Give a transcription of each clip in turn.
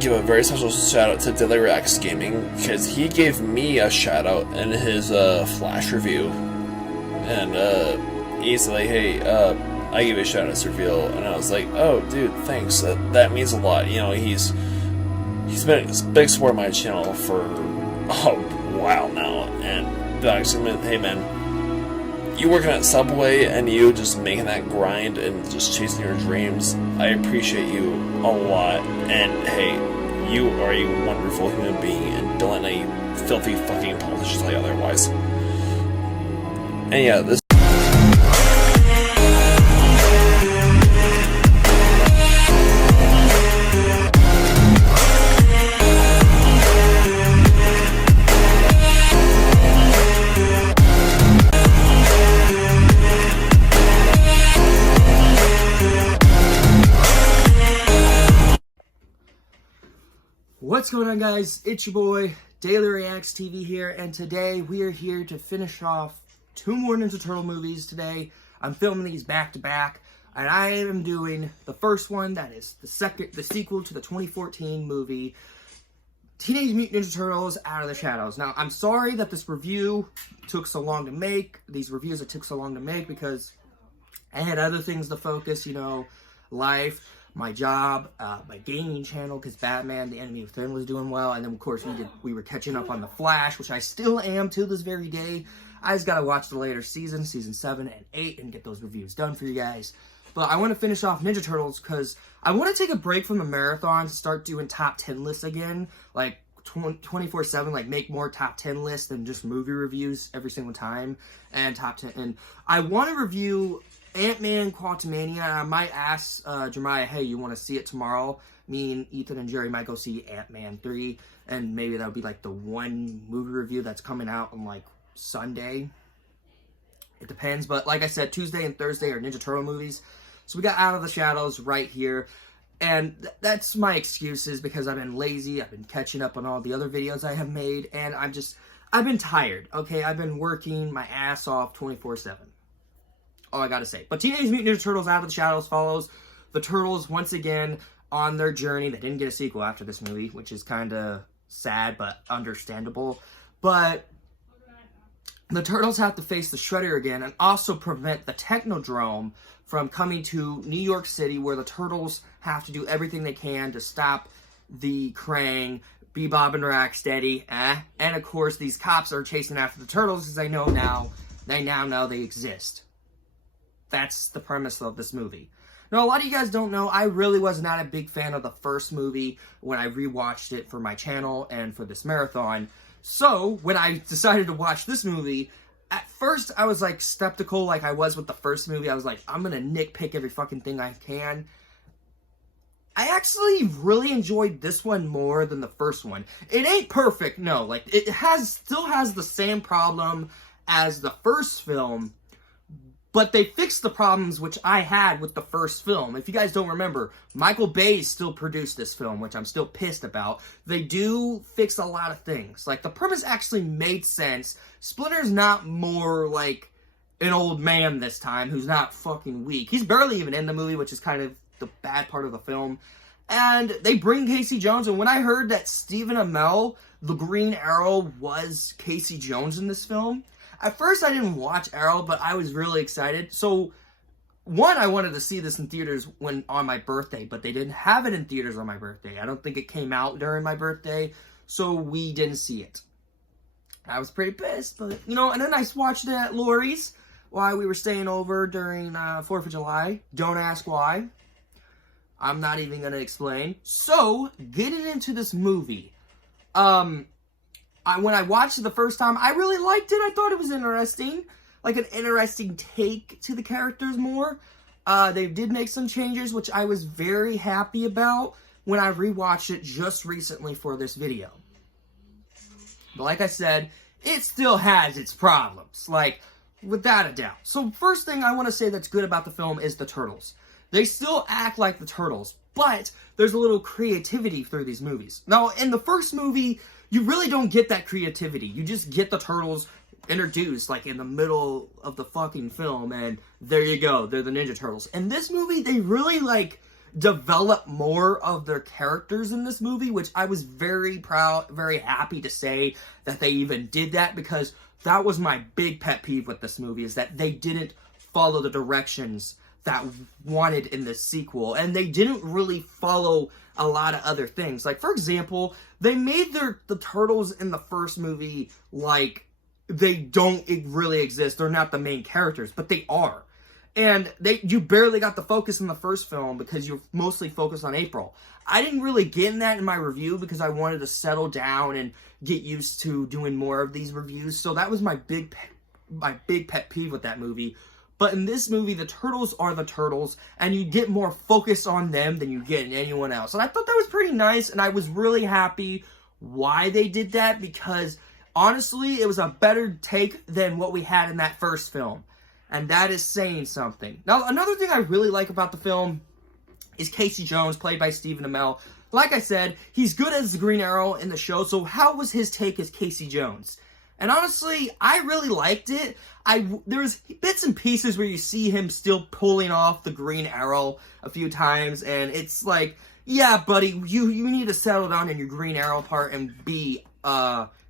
give a very special shout out to Dillyrax Gaming, because he gave me a shout out in his Flash review, and he's like, hey, I gave a shout out to reveal, and I was like, oh dude, thanks, that means a lot. You know, he's been a big support of my channel for a while now, and Dillyrax, hey man, you working at Subway and you just making that grind and just chasing your dreams, I appreciate you a lot. And hey, you are a wonderful human being, and don't let any filthy fucking politicians tell you otherwise. And yeah, this. What's going on, guys? It's your boy Daily Reacts TV here, and today we are here to finish off 2 more Ninja Turtle movies today. I'm filming these back to back, and I am doing the first one, that is the sequel to the 2014 movie Teenage Mutant Ninja Turtles Out of the Shadows. Now, I'm sorry that this review took so long to make, it took so long to make because I had other things to focus, you know, life, my job, my gaming channel, because Batman, the Enemy Within was doing well, and then of course we were catching up on The Flash, which I still am to this very day. I just gotta watch the later seasons, season 7 and 8, and get those reviews done for you guys. But I want to finish off Ninja Turtles because I want to take a break from the marathon to start doing top 10 lists again, like 24/7, like make more top 10 lists than just movie reviews every single time, and top 10. And I want to review Ant-Man Quantumania. I might ask Jeremiah, hey, you want to see it tomorrow? Me and Ethan and Jerry might go see Ant-Man 3, and maybe that'll be like the one movie review that's coming out on like Sunday. It depends, but like I said, Tuesday and Thursday are Ninja Turtle movies. So we got Out of the Shadows right here, and that's my excuses because I've been lazy. I've been catching up on all the other videos I have made, and I've been tired, okay? I've been working my ass off 24/7. All I gotta say. But Teenage Mutant Ninja Turtles Out of the Shadows follows the Turtles once again on their journey. They didn't get a sequel after this movie, which is kind of sad but understandable. But the Turtles have to face the Shredder again and also prevent the Technodrome from coming to New York City, where the Turtles have to do everything they can to stop the Krang, Bebop and Rocksteady, and of course these cops are chasing after the Turtles because they now know they exist. That's the premise of this movie. Now, a lot of you guys don't know, I really was not a big fan of the first movie when I rewatched it for my channel and for this marathon. So, when I decided to watch this movie, at first I was like skeptical like I was with the first movie. I was like, I'm gonna nitpick every fucking thing I can. I actually really enjoyed this one more than the first one. It ain't perfect, no. Like, it still has the same problem as the first film, but they fixed the problems which I had with the first film. If you guys don't remember, Michael Bay still produced this film, which I'm still pissed about. They do fix a lot of things. Like, the premise actually made sense. Splinter's not more like an old man this time who's not fucking weak. He's barely even in the movie, which is kind of the bad part of the film. And they bring Casey Jones, and when I heard that Stephen Amell, the Green Arrow, was Casey Jones in this film, at first, I didn't watch Arrow, but I was really excited. So, one, I wanted to see this in theaters on my birthday, but they didn't have it in theaters on my birthday. I don't think it came out during my birthday, so we didn't see it. I was pretty pissed, but, you know, and then I watched it at Lori's while we were staying over during 4th of July. Don't ask why. I'm not even going to explain. So, getting into this movie, when I watched it the first time, I really liked it. I thought it was interesting. Like, an interesting take to the characters more. They did make some changes, which I was very happy about when I rewatched it just recently for this video. But like I said, it still has its problems. Like, without a doubt. So, first thing I want to say that's good about the film is the Turtles. They still act like the Turtles, but there's a little creativity through these movies. Now, in the first movie, you really don't get that creativity. You just get the Turtles introduced, like, in the middle of the fucking film, and there you go. They're the Ninja Turtles. In this movie, they really, like, develop more of their characters in this movie, which I was very proud, very happy to say that they even did that, because that was my big pet peeve with this movie, is that they didn't follow the directions that wanted in this sequel, and they didn't really follow a lot of other things. Like, for example, they made the turtles in the first movie like they don't really exist. They're not the main characters, but they are. And you barely got the focus in the first film because you're mostly focused on April. I didn't really get in that in my review because I wanted to settle down and get used to doing more of these reviews. So that was my big pet peeve with that movie. But in this movie, the turtles are the turtles, and you get more focus on them than you get in anyone else. And I thought that was pretty nice, and I was really happy why they did that, because honestly, it was a better take than what we had in that first film. And that is saying something. Now, another thing I really like about the film is Casey Jones, played by Stephen Amell. Like I said, he's good as the Green Arrow in the show, so how was his take as Casey Jones? And honestly, I really liked it. There's bits and pieces where you see him still pulling off the Green Arrow a few times, and it's like, yeah, buddy, you need to settle down in your Green Arrow part and be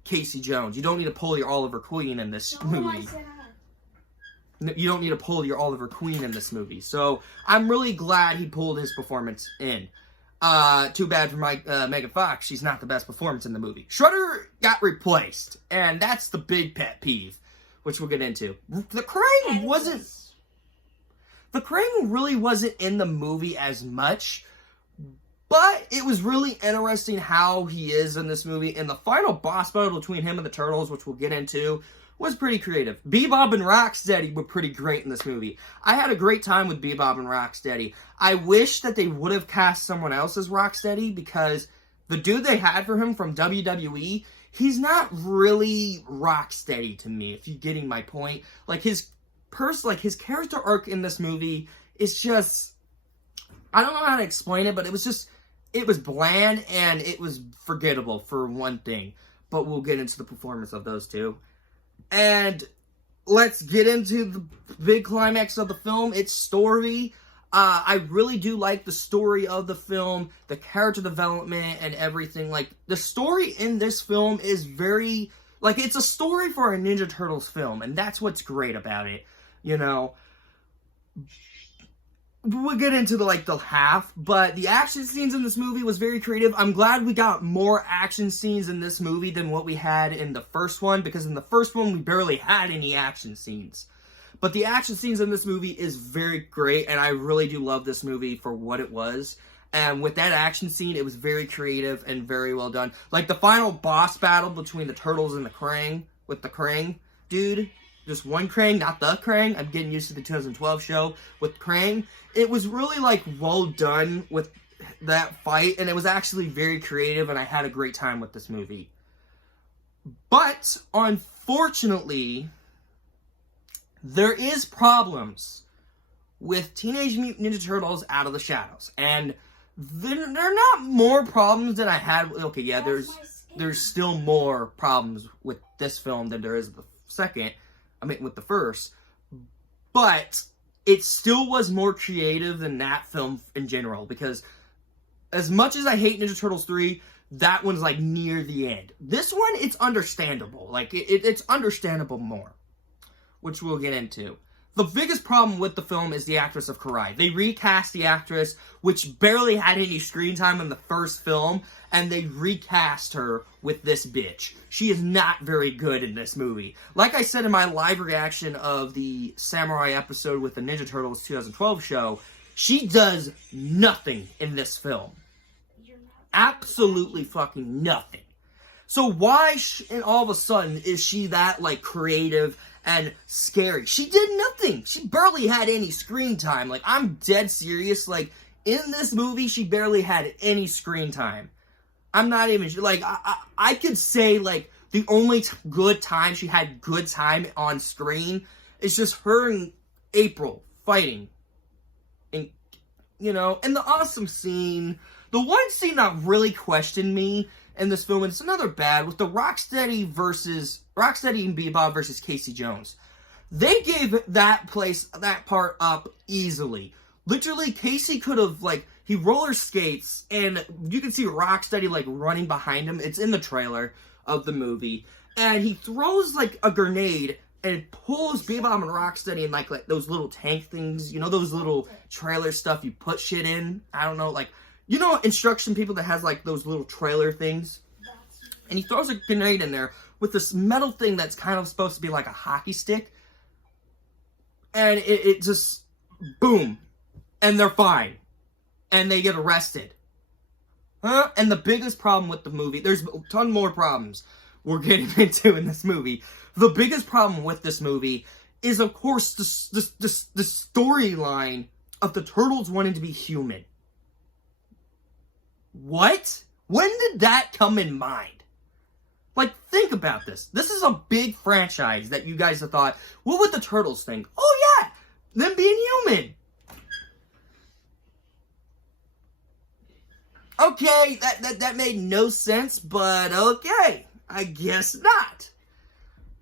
Casey Jones. You don't need to pull your Oliver Queen in this movie. You don't need to pull your Oliver Queen in this movie. So I'm really glad he pulled his performance in. Too bad for Megan Fox. She's not the best performance in the movie. Shredder got replaced, and that's the big pet peeve, which we'll get into. The Krang really wasn't in the movie as much, but it was really interesting how he is in this movie. And the final boss battle between him and the Turtles, which we'll get into, was pretty creative. Bebop and Rocksteady were pretty great in this movie. I had a great time with Bebop and Rocksteady. I wish that they would have cast someone else as Rocksteady, because the dude they had for him from WWE, he's not really Rocksteady to me, if you're getting my point. Like, his character arc in this movie is just, I don't know how to explain it, but it was bland and it was forgettable for one thing. But we'll get into the performance of those two. And let's get into the big climax of the film, its story. I really do like the story of the film, the character development and everything. Like, the story in this film is very, like, it's a story for a Ninja Turtles film, and that's what's great about it, you know. We'll get into the half, but the action scenes in this movie was very creative. I'm glad we got more action scenes in this movie than what we had in the first one, because in the first one we barely had any action scenes. But the action scenes in this movie is very great, and I really do love this movie for what it was. And with that action scene, it was very creative and very well done. Like, the final boss battle between the Turtles and the Krang, with the Krang dude, just one Krang, not the Krang. I'm getting used to the 2012 show with Krang. It was really, like, well done with that fight, and it was actually very creative, and I had a great time with this movie. But, unfortunately, there is problems with Teenage Mutant Ninja Turtles Out of the Shadows. And they're not more problems than I had. Okay, yeah, there's still more problems with this film than there is the second. I mean, with the first. But it still was more creative than that film in general. Because as much as I hate Ninja Turtles 3, that one's, like, near the end. This one, it's understandable. Like, it's understandable more, which we'll get into. The biggest problem with the film is the actress of Karai. They recast the actress, which barely had any screen time in the first film, and they recast her with this bitch. She is not very good in this movie. Like I said in my live reaction of the Samurai episode with the Ninja Turtles 2012 show, she does nothing in this film. Absolutely fucking nothing. So why, and all of a sudden, is she that, like, creative and scary? She did nothing. She barely had any screen time. Like, I'm dead serious. Like, in this movie, she barely had any screen time. I'm not even, like, I could say, like, the only good time she had good time on screen is just her and April fighting. And, you know, and the awesome scene, the one scene that really questioned me in this film, and it's another bad, with the Rocksteady and Bebop versus Casey Jones. They gave that part up easily. Literally, Casey could have, like, he roller skates, and you can see Rocksteady, like, running behind him. It's in the trailer of the movie. And he throws, like, a grenade and pulls Bebop and Rocksteady in, like those little tank things. You know, those little trailer stuff you put shit in? I don't know, like, you know, instruction people that has, like, those little trailer things? And he throws a grenade in there with this metal thing that's kind of supposed to be like a hockey stick. And it just, boom. And they're fine. And they get arrested. Huh? And the biggest problem with the movie, there's a ton more problems we're getting into in this movie. The biggest problem with this movie is, of course, the storyline of the Turtles wanting to be human. What? When did that come in mind? Like, think about this. This is a big franchise that you guys have thought, what would the Turtles think? Oh, yeah, them being human. Okay, that made no sense, but okay, I guess not.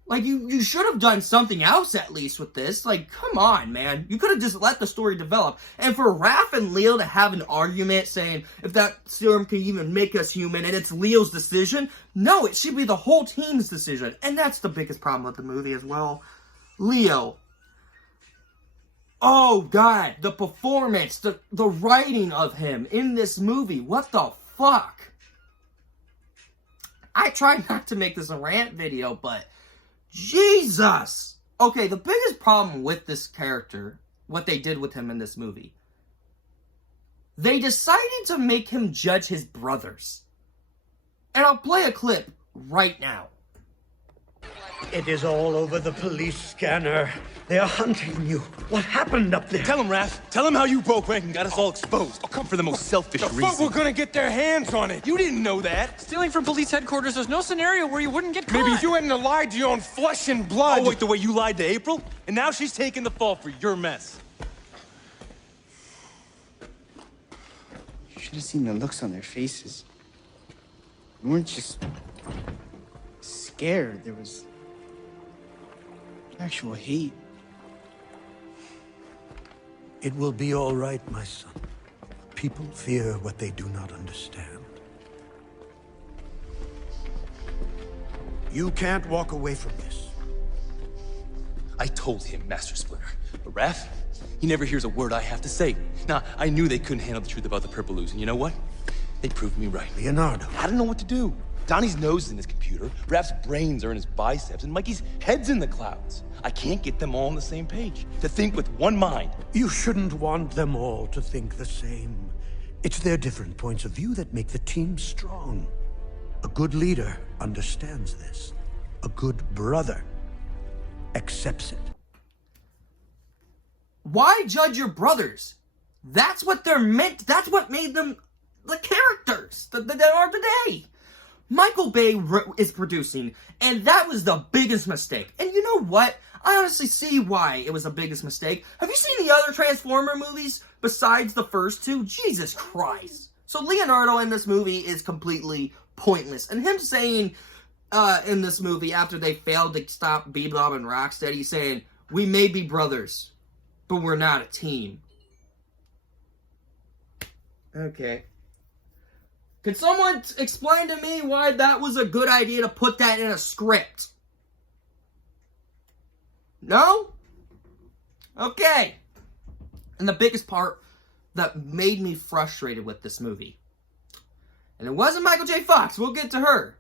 Like, you should have done something else at least with this. Like, come on, man. You could have just let the story develop. And for Raph and Leo to have an argument saying if that serum can even make us human and it's Leo's decision, no, it should be the whole team's decision. And that's the biggest problem with the movie as well. Leo. Oh, God. The performance, the writing of him in this movie. What the fuck? I tried not to make this a rant video, but Jesus! Okay, the biggest problem with this character, what they did with him in this movie, they decided to make him judge his brothers. And I'll play a clip right now. It is all over the police scanner. They are hunting you. What happened up there? Tell him, Raph. Tell him how you broke rank and got us all exposed. I'll come for the most selfish reason. The fuck we're gonna get their hands on it? You didn't know that. Stealing from police headquarters, there's no scenario where you wouldn't get caught. Maybe if you hadn't lied to your own flesh and blood. Oh, wait, the way you lied to April? And now she's taking the fall for your mess. You should have seen the looks on their faces. They weren't just scared. There was actual hate. It will be all right, my son. People fear what they do not understand. You can't walk away from this. I told him, Master Splinter. But Raph, he never hears a word I have to say. Now, I knew they couldn't handle the truth about the Purpaloos, and you know what? They proved me right. Leonardo. I don't know what to do. Donnie's nose is in his computer, Raph's brains are in his biceps, and Mikey's head's in the clouds. I can't get them all on the same page. To think with one mind. You shouldn't want them all to think the same. It's their different points of view that make the team strong. A good leader understands this. A good brother accepts it. Why judge your brothers? That's what they're meant. That's what made them the characters that they are today. Michael Bay is producing, and that was the biggest mistake. And you know what? I honestly see why it was the biggest mistake. Have you seen the other Transformer movies besides the first two? Jesus Christ. So Leonardo in this movie is completely pointless. And him saying in this movie, after they failed to stop Bebop and Rocksteady, saying, we may be brothers, but we're not a team. Okay. Could someone explain to me why that was a good idea to put that in a script? No? Okay. And the biggest part that made me frustrated with this movie, and it wasn't Michael J. Fox, we'll get to her.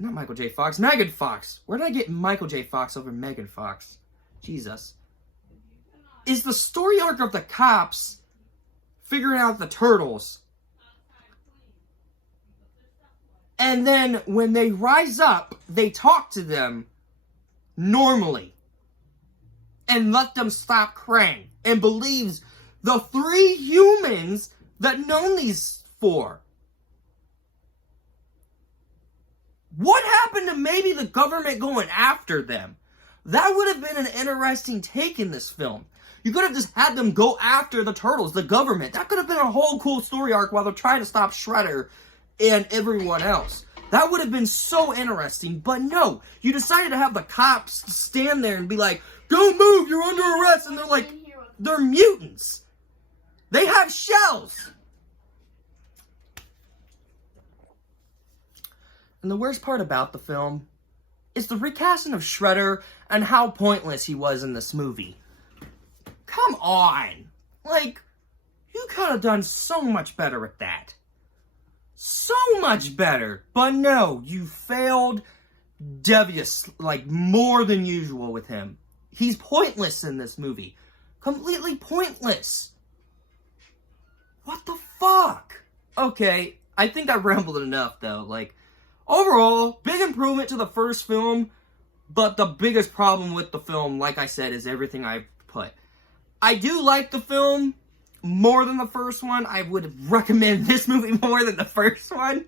Not Michael J. Fox, Megan Fox. Where did I get Michael J. Fox over Megan Fox? Jesus. Is the story arc of the cops figuring out the Turtles. And then when they rise up, they talk to them normally. And let them stop crying. And believes the three humans that known these four. What happened to maybe the government going after them? That would have been an interesting take in this film. You could have just had them go after the Turtles, the government. That could have been a whole cool story arc while they're trying to stop Shredder and everyone else. That would have been so interesting, but no. You decided to have the cops stand there and be like, don't move, you're under arrest. And they're like, They're mutants. They have shells. And the worst part about the film is the recasting of Shredder and how pointless he was in this movie. Come on. Like, you could have done so much better with that. So much better. But no, you failed devious, like, more than usual with him. He's pointless in this movie. Completely pointless. What the fuck? Okay, I think I rambled enough, though. Like, overall, big improvement to the first film, but the biggest problem with the film, like I said, is everything I've put. I do like the film more than the first one. I would recommend this movie more than the first one,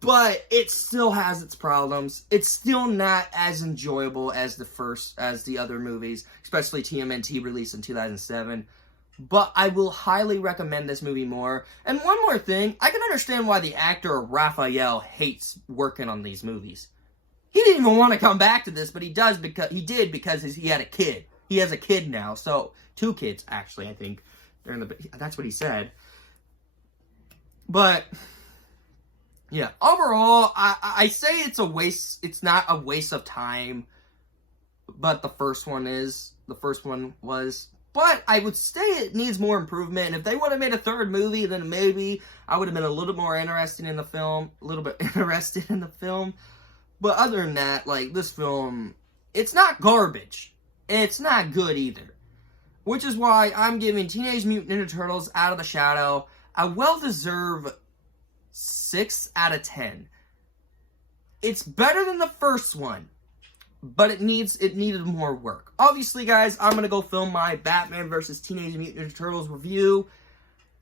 but it still has its problems. It's still not as enjoyable as the other movies, especially TMNT released in 2007. But I will highly recommend this movie more. And one more thing, I can understand why the actor Raphael hates working on these movies. He didn't even want to come back to this, but he did because he had a kid. He has a kid now, so 2 kids actually, I think. That's what he said. But yeah, overall, I say it's a waste. It's not a waste of time, but the first one is. The first one was. But I would say it needs more improvement. And if they would have made a third movie, then maybe I would have been a little more interested in the film. But other than that, like, this film, it's not garbage. It's not good either. Which is why I'm giving Teenage Mutant Ninja Turtles Out of the Shadow a well-deserved 6 out of 10. It's better than the first one, but it needed more work. Obviously, guys, I'm going to go film my Batman vs. Teenage Mutant Ninja Turtles review,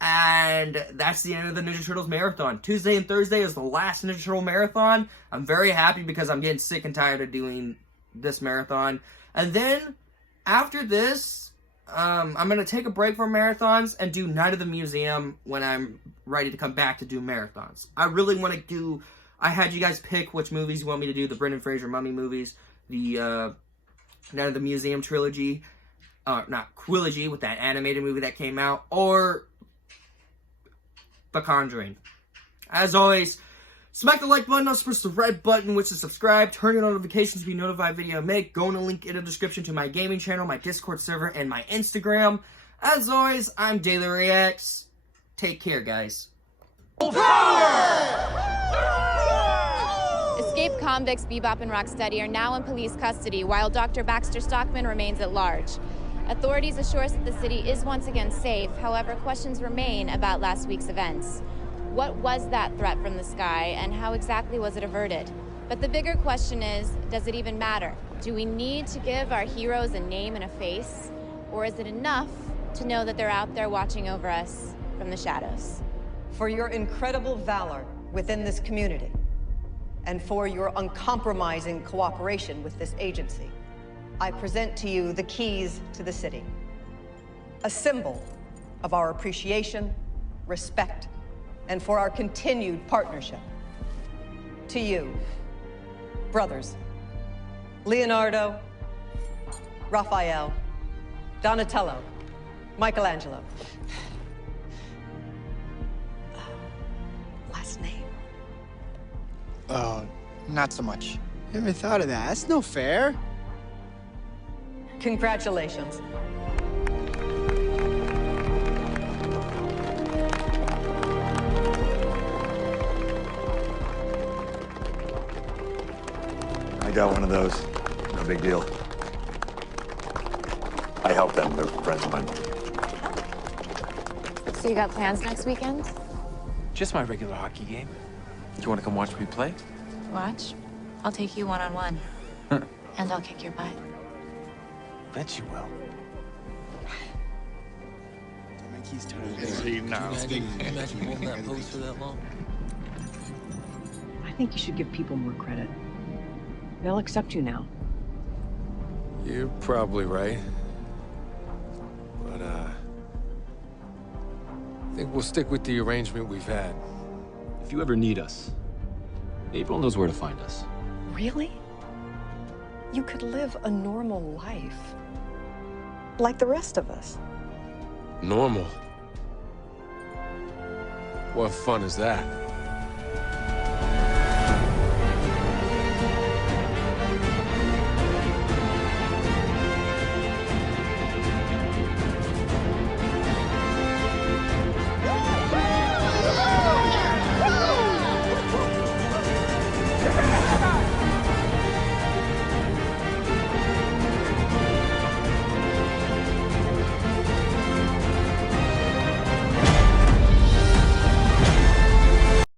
and that's the end of the Ninja Turtles marathon. Tuesday and Thursday is the last Ninja Turtle marathon. I'm very happy because I'm getting sick and tired of doing this marathon. And then, after this, I'm going to take a break from marathons and do Night of the Museum when I'm ready to come back to do marathons. I really want to do... I had you guys pick which movies you want me to do, the Brendan Fraser Mummy movies, the Night of the Museum trilogy, not Quilogy with that animated movie that came out, or The Conjuring. As always, smack the like button, also press the red button, which is subscribe, turn your notifications to be notified video I make, go in the link in the description to my gaming channel, my Discord server, and my Instagram. As always, I'm Daily Reacts. Take care, guys. Escaped convicts Bebop and Rocksteady are now in police custody, while Dr. Baxter Stockman remains at large. Authorities assure us that the city is once again safe. However, questions remain about last week's events. What was that threat from the sky, and how exactly was it averted? But the bigger question is, does it even matter? Do we need to give our heroes a name and a face? Or is it enough to know that they're out there watching over us from the shadows? For your incredible valor within this community, and for your uncompromising cooperation with this agency, I present to you the keys to the city. A symbol of our appreciation, respect, and for our continued partnership. To you, brothers, Leonardo, Raphael, Donatello, Michelangelo. Last name. Oh, not so much. Never thought of that. That's no fair. Congratulations. I got one of those. No big deal. I help them. They're friends of mine. So you got plans next weekend? Just my regular hockey game. Do you want to come watch me play? Watch. I'll take you one-on-one. And I'll kick your butt. Bet you will. He's totally Imagine holding that pose for that long. I think you should give people more credit. They'll accept you now. You're probably right. But, I think we'll stick with the arrangement we've had. If you ever need us, April knows where to find us. Really? You could live a normal life. Like the rest of us. Normal? What fun is that?